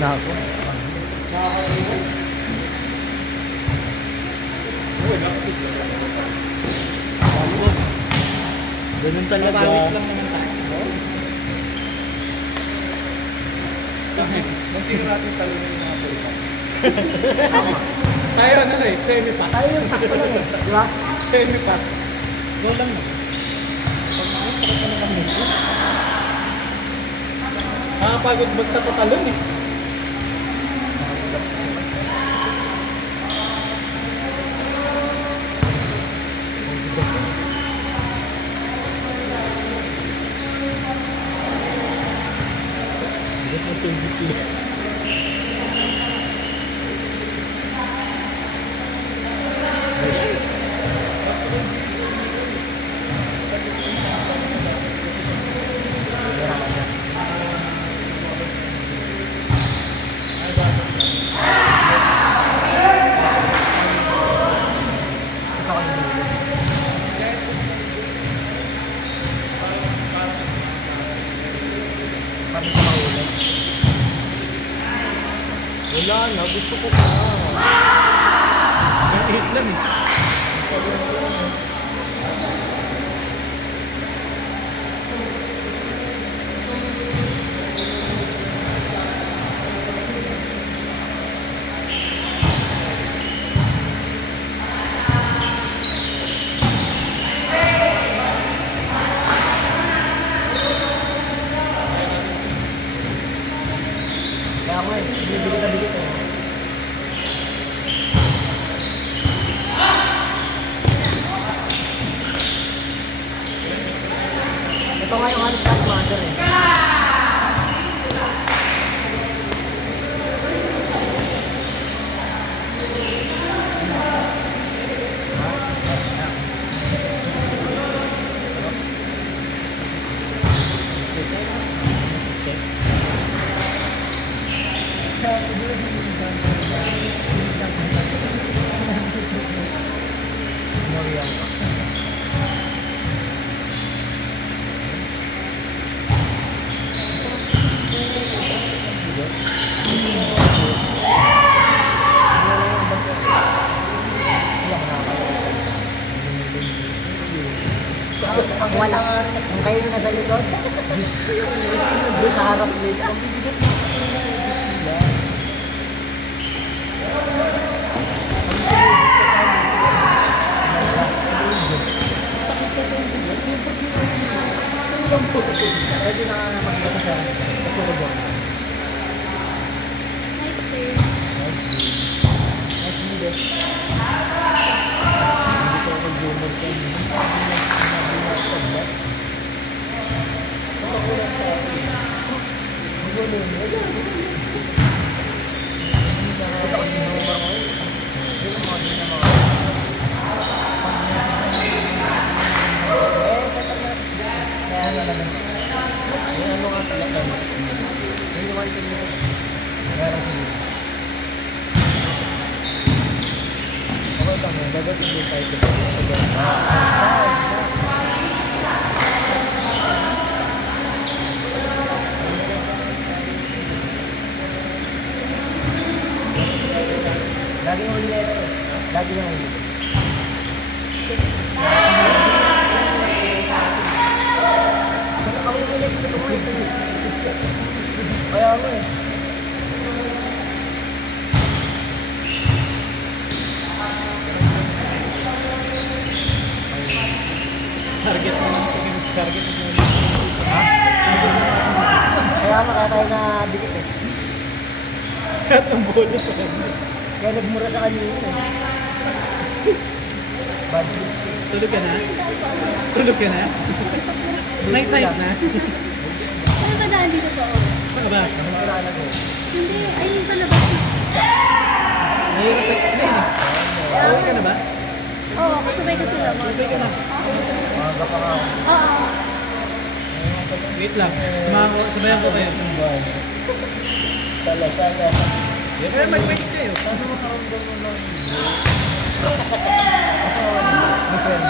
na ako. Ganun talaga. Mabawis lang naman tayo. Magtira natin talunin yung mga palitan. Tayo ano na eh, semi pa. Tayo yung sakto lang eh. Di ba? Semi pa. Go lang na. Sakit ka naman nito. Nakapagod magtapatalon eh. Wala na, gusto ko pa. Kahit lang eh. Kaya ako eh, bibigit eh. Ito nga yung alis na commander eh. Ang wala, ang kayo na nasa likod, Diyos ko yung doon sa harap nila. Ang bibigat na nila. Pwede na magbato siya. Kasunod yun. Nice video. Hindi ko mag-humor ka. Dadating din tayo sa lagi yung ulit. Lagi yung ulit. Basta kami yung ulit. Kaya mo eh. Target mo lang sige. Target mo lang. Kaya tayo na dikit eh. Kahit ang bola sa kanya. Kaya nagmura sa kanya yun eh. Bad trips eh. Tulog ka na? Tulog ka na? Night na? Ano ba dahil dito po? Saan ba? Anong sila alam eh? Hindi, ayun sa labas. Mahirap explain eh. Pauwi ka na ba? Oo, kasabay ka sila. Sabay ka na. Maaga pa nga. Oo. Wait lang. Sabayan ko kayo. Sala. Yes, kaya may waste kayo. Paano makaramdam mo lang? Listen.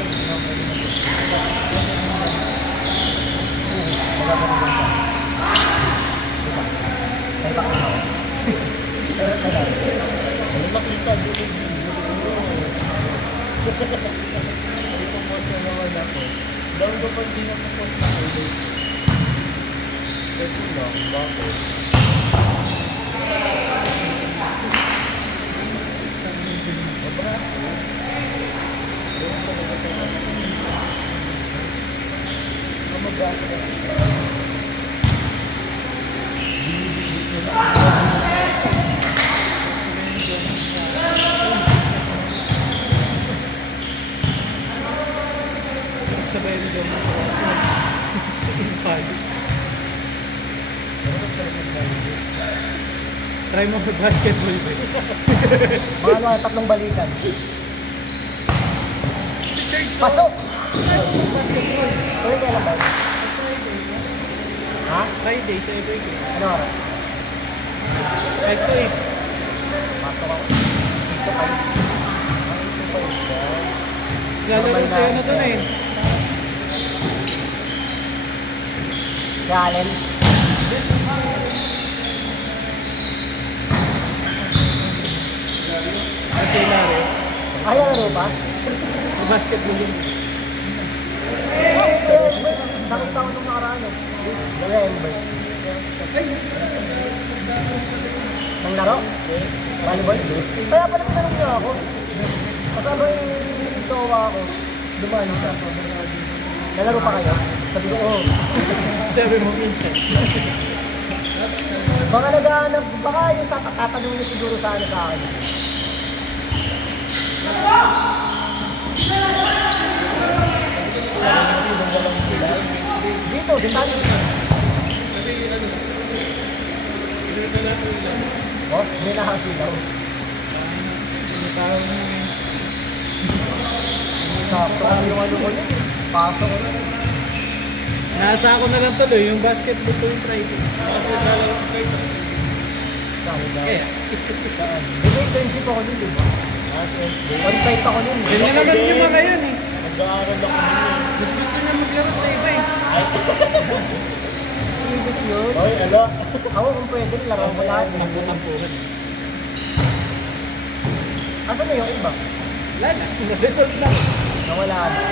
eh. Hindi naman pwede magagaling ganda. Diba? May bakit ako. Pero kailangan. Ano makita dito? Gusto mo. Hindi ko post na naman ako. Down ko pa hindi nakapost na ako. Ito lang, bakit? Sabay mo daw mo sa try mo mag-basketball ba? Mga ano, tatlong balikan. Si Church, Pasok! basketball. Uy, kailan ba? Ha? Friday sa everyday. Ano oras? 5 to 8. Pasok ako. Dito kayo. Dito kayo. Lalaro sa ano doon eh. Si Allen. Kasi laro. Ay, ano ba? Basketball yun. Nakita ko nung nakaraan. November. Nang laro? Volleyball? Kaya pala tinanong niya ako. Kasama yung sowa ako. Dumano siya. Nalaro pa kayo? Sabi ko, oo. Sabi mo minsan. Baka naghahanap, baka yung tatanong niya siguro sana sa akin. Dito, sintali. Kasi ano, pinunta na ito lang. Oh, hindi nakasilaw. Pinatawag mo Wednesday. Sakto kasi yung ano ko yun. Pasok ko na. Nasa ako na lang tuloy, yung basketball to yung Friday. Kasi lalaro sa Church. Sabi daw. Kaya. Saan? May internship ako din, di ba? On-site ako din. Ganyan naman yung mga yun eh. Nag-aaral ako din. Mas gusto niya maglaro sa iba eh. Sibis yun. Oy, ala. Ako kung pwede, laro ko lahat. Tampuhan. Asan na yung iba? Wala na. Na-dissolve na. Nawala na.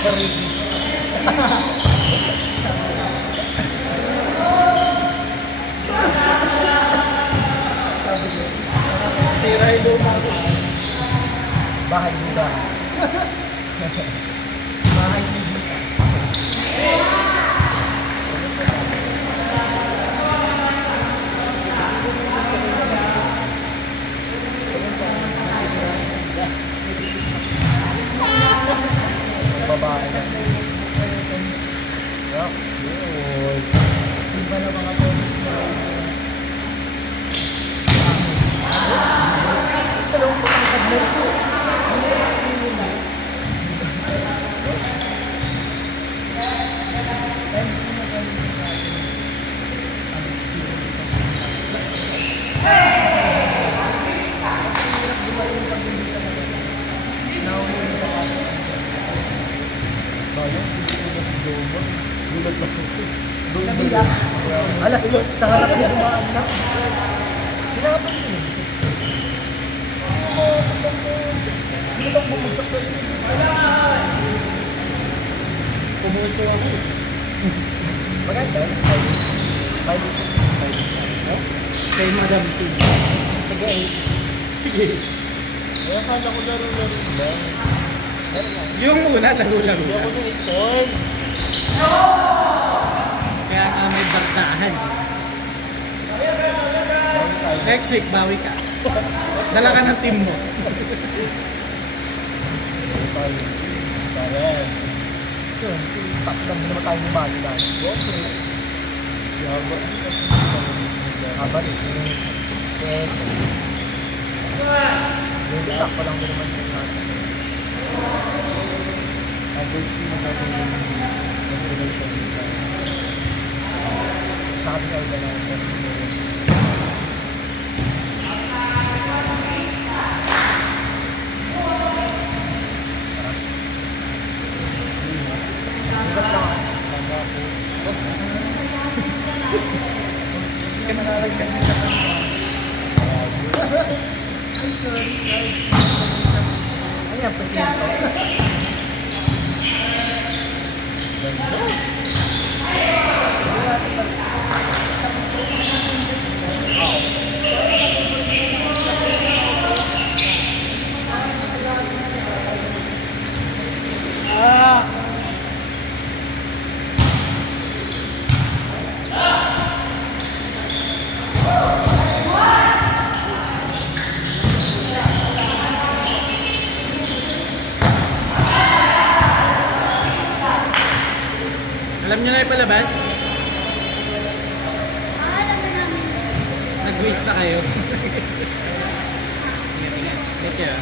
Sa Ricky. Sira yung luma ko. Bahay mo ba? Bahay mo ba? Babae na. Yuck. Yun. Iba na mga polis na. Ito lang po ang kadmol ko. Ala, sa harap niya dumaan na. Hinapan niya yun. Hindi ka bumagsak sa iyo. Pumuso ako. Maganda. 5 years. Kay Madam T. Taga-8. Sige. Kaya akala ko laro-laro lang. Yung una, laro-laro. Hindi ako na-exon. Kaya nga may bardahan. Next week, bawi ka. Dala ka ng team mo. Yun, tatlang din naman tayo ni Bali lang. Si Haba. Haba rin. Si Eto. Yung sakto lang din naman yung natin. Tapos pinatapos yung constellation sa Siya kasi organizer. Bukas lang ako. Hindi ka nakalagkas sa Ay, sorry guys. Ano yan, presinto? Ah! Alam niyo na ipalabas? Alam na namin. Nag-waste na kayo. Ingat. Thank you.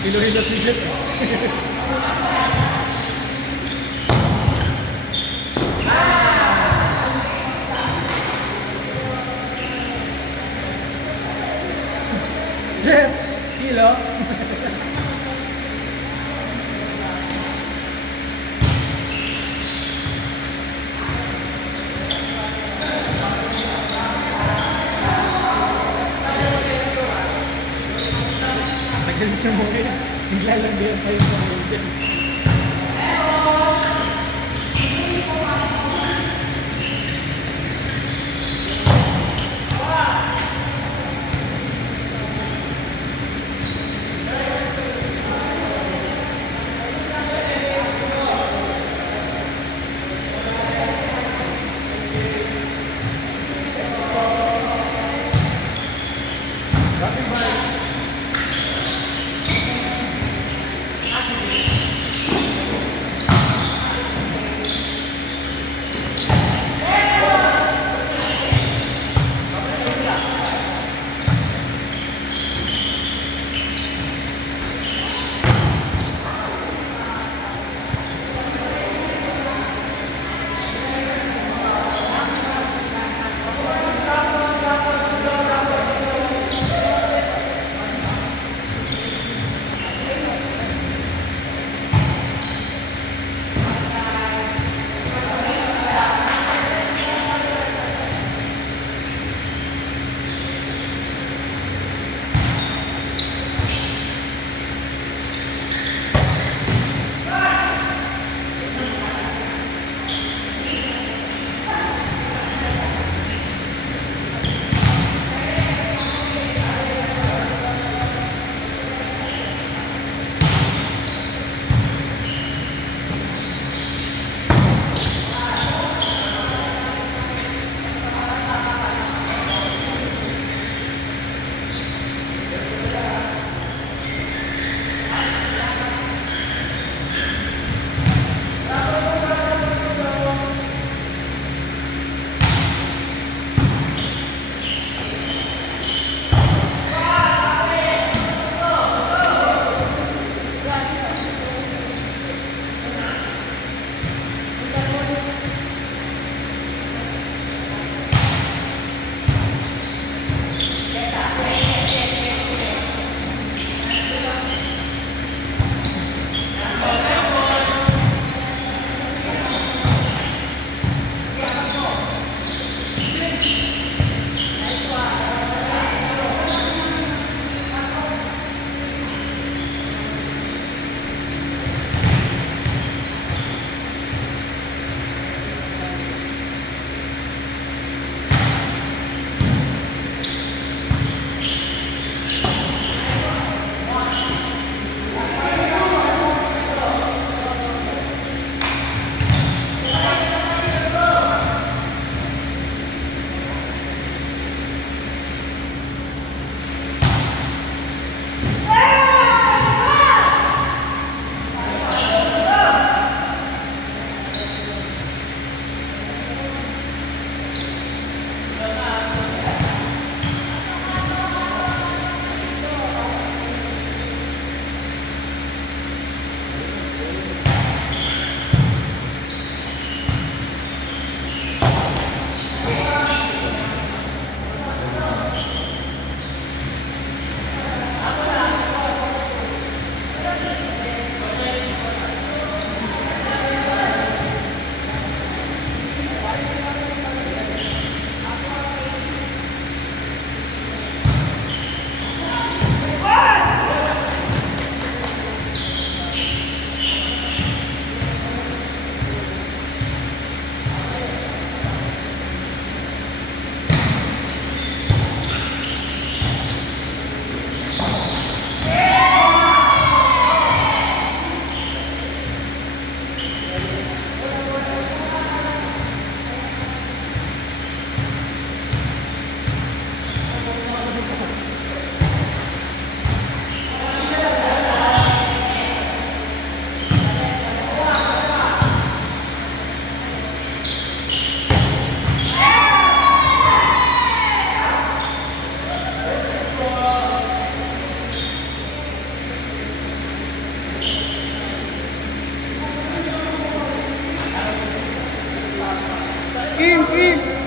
Hilo-hilo si Jet. Jet! Hilo? Tagal siya mo rin. Naglalagyan tayo sa mga Kim!